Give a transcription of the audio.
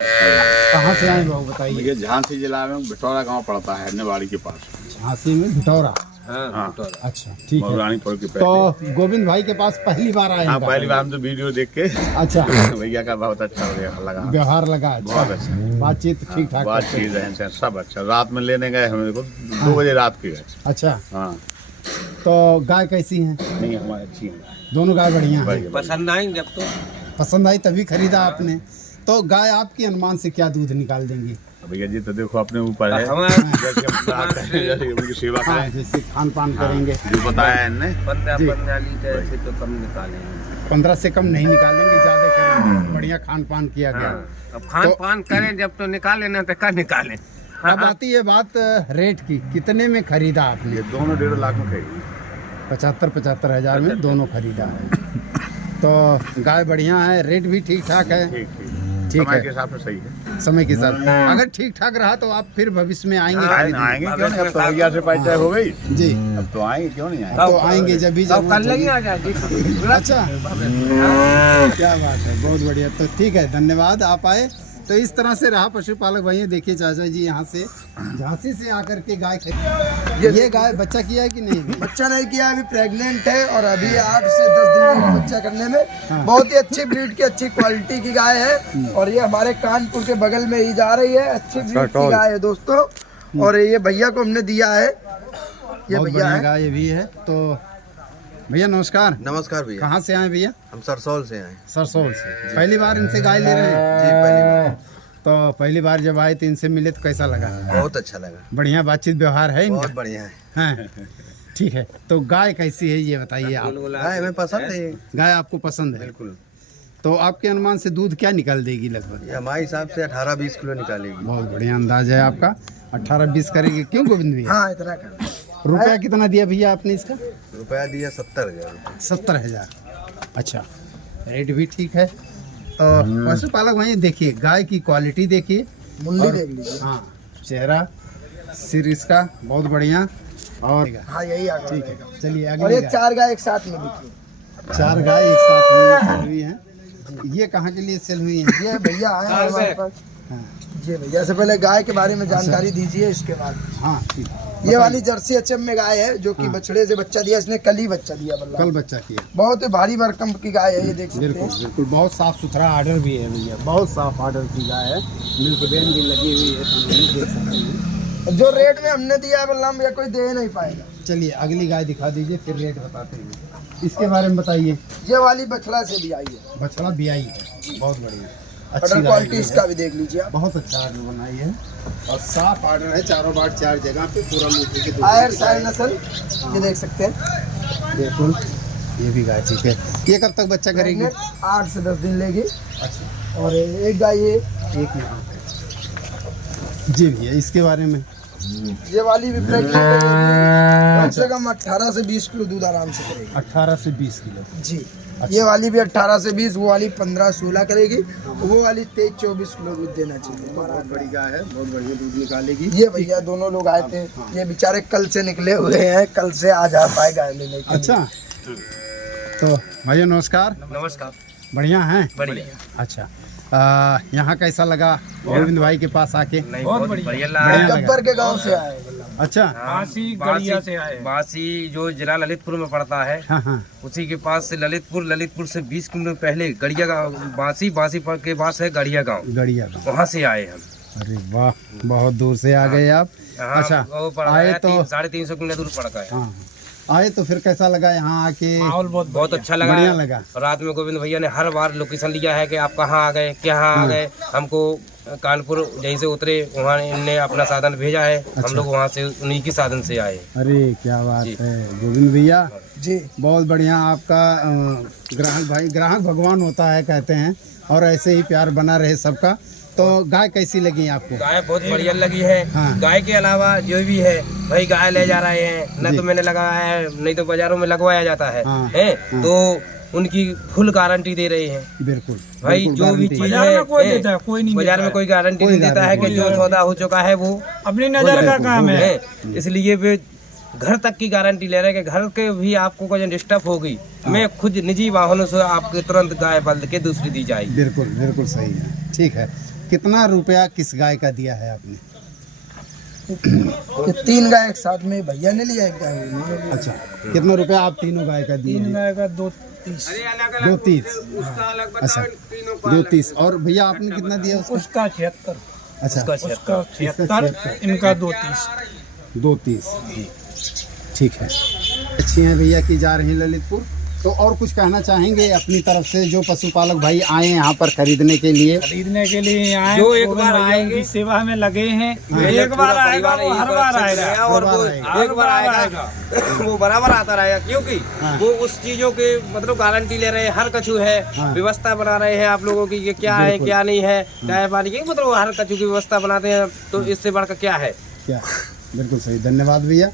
कहाँ से आए बाबू बताइए? ये झांसी जिला में भिटौरा गांव पड़ता है, नेवाड़ी के पास। झांसी में भिटौरा। हाँ, अच्छा ठीक है। रानीपुर के तो पहले। गोविंद भाई के पास पहली बार आए? हाँ, पहली बार हम तो वीडियो देख के। अच्छा। भैया का बहुत अच्छा लगा, व्यवहार लगा अच्छा, बहुत अच्छा, बातचीत ठीक ठाक, बातचीत रहन सहन सब अच्छा। रात में लेने गए हमें को 2 बजे रात के गए। अच्छा। हाँ, तो गाय कैसी है? नहीं हमारी अच्छी है, दोनों गाय बढ़िया है। पसंद आई जब तो पसंद आई तभी खरीदा आपने। तो गाय आपके अनुमान से क्या दूध निकाल देंगी? भैया जी तो देखो अपने ऊपर है, जैसे हम उनकी सेवा हाँ, करें, जैसे खान पान करेंगे जो बताया इनने। 15 लीटर से तो कम निकालेंगे। 15 से कम नहीं निकालेंगे, ज्यादा करेंगे। बढ़िया खान पान किया गया। अब खान पान करें जब तो निकाले ना तो क्या निकालें। अब आती है बात रेट की, कितने में खरीदा आपने? ये दोनों 1.5 लाख में खरीदी। 75 हज़ार में दोनों खरीदा है। तो गाय बढ़िया है, रेट भी ठीक ठाक है। ठीक ठीक समय है, के हिसाब से सही है। समय के साथ अगर ठीक ठाक रहा तो आप फिर भविष्य में आएंगे? आएंगे क्यों नहीं, अब तो भैया से परिचय हो गई जी, अब तो आएंगे क्यों नहीं आएंगे। तो आएंगे जब भी जब कल नहीं आ जाएगी। अच्छा, क्या बात है, बहुत बढ़िया। तो ठीक है, धन्यवाद आप आए। तो इस तरह से रहा पशुपालक भाई। देखिए चाचा जी यहाँ से झांसी से आकर के गाय खरीदी। ये गाय बच्चा किया है कि नहीं? बच्चा नहीं किया, अभी प्रेग्नेंट है और अभी 8 से 10 दिन में बच्चा करने में। बहुत ही अच्छी ब्रीड की, अच्छी क्वालिटी की गाय है और ये हमारे कानपुर के बगल में ही जा रही है। अच्छी ब्रीड की गाय है दोस्तों। और ये भैया को हमने दिया है, ये भैया है। गाय ये भी है। तो भैया नमस्कार। नमस्कार भैया। कहाँ से आए भैया? हम सरसौल से आए। सरसौल से। पहली बार इनसे गाय ले रहे हैं? जी पहली बार। तो पहली बार जब आए तो इनसे मिले तो कैसा लगा? बहुत अच्छा लगा, बढ़िया बातचीत व्यवहार है इनका? बहुत बढ़िया है। हाँ, ठीक है। तो गाय कैसी है ये बताइए आप? गाय हमें पसंद है। गाय आपको पसंद है? बिल्कुल। तो आपके अनुमान से दूध क्या निकाल देगी लगभग? ये हमारे हिसाब से 18-20 किलो निकालेगी। बहुत बढ़िया अंदाज है आपका, 18-20 करेगी। क्यों गोविंद भैया? हाँ इतना कर। रुपया कितना दिया भैया आपने इसका? रुपया दिया 70,000। 70,000। अच्छा, रेट भी ठीक है। तो पशुपालक भाई देखिए, गाय की क्वालिटी देखिए, मुंडी देख लीजिए। हाँ, चेहरा सिर इसका बहुत बढ़िया। और हाँ यही आगे ठीक है, चलिए और अगली ये गाय। 4 गाय एक साथ में बिकी। 4 गाय एक साथ में सेल हुई हैं। ये कहाँ के लिए सेल हुई हैं? ये भैया आए हैं हमारे पास। हाँ, जी भैया से पहले गाय के बारे में जानकारी दीजिए, इसके बाद। हाँ ठीक है। ये वाली जर्सी एचएफ में गाय है जो कि हाँ। बछड़े से बच्चा दिया, इसने कल ही बच्चा दिया। कल बच्चा किया। बहुत ही भारी भरकम की गाय है, ये देख सकते बिल्कुल हैं। बिल्कुल, बहुत साफ सुथरा आर्डर भी है भैया, बहुत साफ आर्डर की गाय है। मिल्क वेन भी लगी हुई है, तो नहीं देख सकते हैं। जो रेट में हमने दिया है बल्लाम भैया कोई दे नहीं पाएगा। चलिए अगली गाय दिखा दीजिए, फिर रेट बताते हैं। इसके बारे में बताइए। ये वाली बछड़ा से भी आई है, बछड़ा भी आई है, बहुत बढ़िया, अच्छी ऑर्डर गाय क्वालिटी है। इसका भी देख लीजिए आप। बहुत अच्छा आर्डर बनाई है और साफ आर्डर है। चारों बाट 4 जगह पे पूरा मोटे के आयर साइड नस्ल, ये देख सकते हैं। बिल्कुल, ये भी गाय ठीक है। ये कब तक बच्चा करेगी? 8 से 10 दिन लेगी। अच्छा, और एक गाय ये एक यहाँ जी भैया, इसके बारे में? ये वाली भी प्रेग्नेंट है, कम से कम 18 से 20 किलो दूध आराम से करेगी। 18 से 20 किलो। जी, ये वाली भी 18 से 20, वो वाली 15-16 करेगी, वो वाली 23-24 किलो दूध देना चाहिए। बहुत बड़ी गाय है, बहुत बढ़िया दूध निकालेगी। ये भैया दोनों लोग आए थे, ये बेचारे कल से निकले हुए हैं, कल से आ जा पाए गाय लेने के लिए। अच्छा, तो भैया नमस्कार। नमस्कार। बढ़िया हैं? बढ़िया। अच्छा, यहाँ कैसा लगा गोविंद भाई के पास आके? नहीं बहुत बढ़िया बढ़िया लगा। गब्बर के गांव से आए। अच्छा, गड़िया से आए। बासी जो जिला ललितपुर में पड़ता है, हाँ हाँ, उसी के पास से ललितपुर से 20 किलोमीटर पहले गड़िया गाँव, बासी के पास है गड़िया गाँव, गड़िया। वहाँ से आए हम। अरे वाह, बहुत दूर से आ गए आप। अच्छा, आए तो 350 किलोमीटर दूर पड़ता है। हाँ, आए तो फिर कैसा लगा यहाँ आके? माहौल बहुत अच्छा लगा। बढ़िया लगा। रात में गोविंद भैया ने हर बार लोकेशन लिया है कि आप कहाँ आ गए, क्या आ गए। हमको कानपुर जहीं से उतरे वहाँ इनने अपना साधन भेजा है। हम लोग वहाँ से उन्हीं के साधन से आए। अरे क्या बात है गोविंद भैया जी, बहुत बढ़िया। आपका ग्राहक भाई, ग्राहक भगवान होता है कहते हैं, और ऐसे ही प्यार बना रहे सबका। तो गाय कैसी लगी आपको? गाय बहुत बढ़िया लगी है। हाँ। गाय के अलावा जो भी है भाई गाय ले जा रहे हैं, न तो मैंने लगाया है, नहीं तो बाजारों में लगवाया जाता है, हाँ। हैं? हाँ। तो उनकी फुल गारंटी दे रहे हैं। बिल्कुल भाई बिल्कुल, जो भी गारंटी। चीज है बाजार में कोई गारंटी नहीं देता है कि जो सौदा हो चुका है वो अपनी नजर का काम है। इसलिए वे घर तक की गारंटी ले रहे हैं कि घर के भी आपको कोई डिस्टर्ब होगी, मैं खुद निजी वाहनों से आपको तुरंत गाय बदल के दूसरी दी जाएगी। बिल्कुल बिल्कुल सही है, ठीक है। कितना रुपया किस गाय का दिया है आपने? ये 3 गाय एक साथ में भैया ने लिया, एक गाय उन्होंने लिया। अच्छा, कितना रुपया आप तीनों गाय का दिए? 3 गाय का 230। 230। अच्छा, 230। और भैया आपने कितना दिया उसका? उसका 76। अच्छा, उसका 76, इनका 230। 230। ठीक है, अच्छी हैं भैया की जा रही हैं ललितपुर। तो और कुछ कहना चाहेंगे अपनी तरफ से जो पशुपालक भाई आए यहाँ पर खरीदने के लिए? खरीदने के लिए आए, जो एक गोविंद बार भैया आएंगे, उनकी सेवा में लगे हैं। हाँ। एक बार आएगा वो हर बार आएगा, और वो आएगा। एक बार आएगा वो बराबर आता रहेगा, क्योंकि हाँ। वो उस चीजों के मतलब गारंटी ले रहे हैं। हर कछु है, हाँ। व्यवस्था बना रहे हैं आप लोगों की, ये क्या है बिल्कुल। क्या नहीं है, चाय पानी की मतलब हर कछु की व्यवस्था बनाते हैं। तो इससे बढ़कर क्या है? क्या, बिल्कुल सही, धन्यवाद भैया।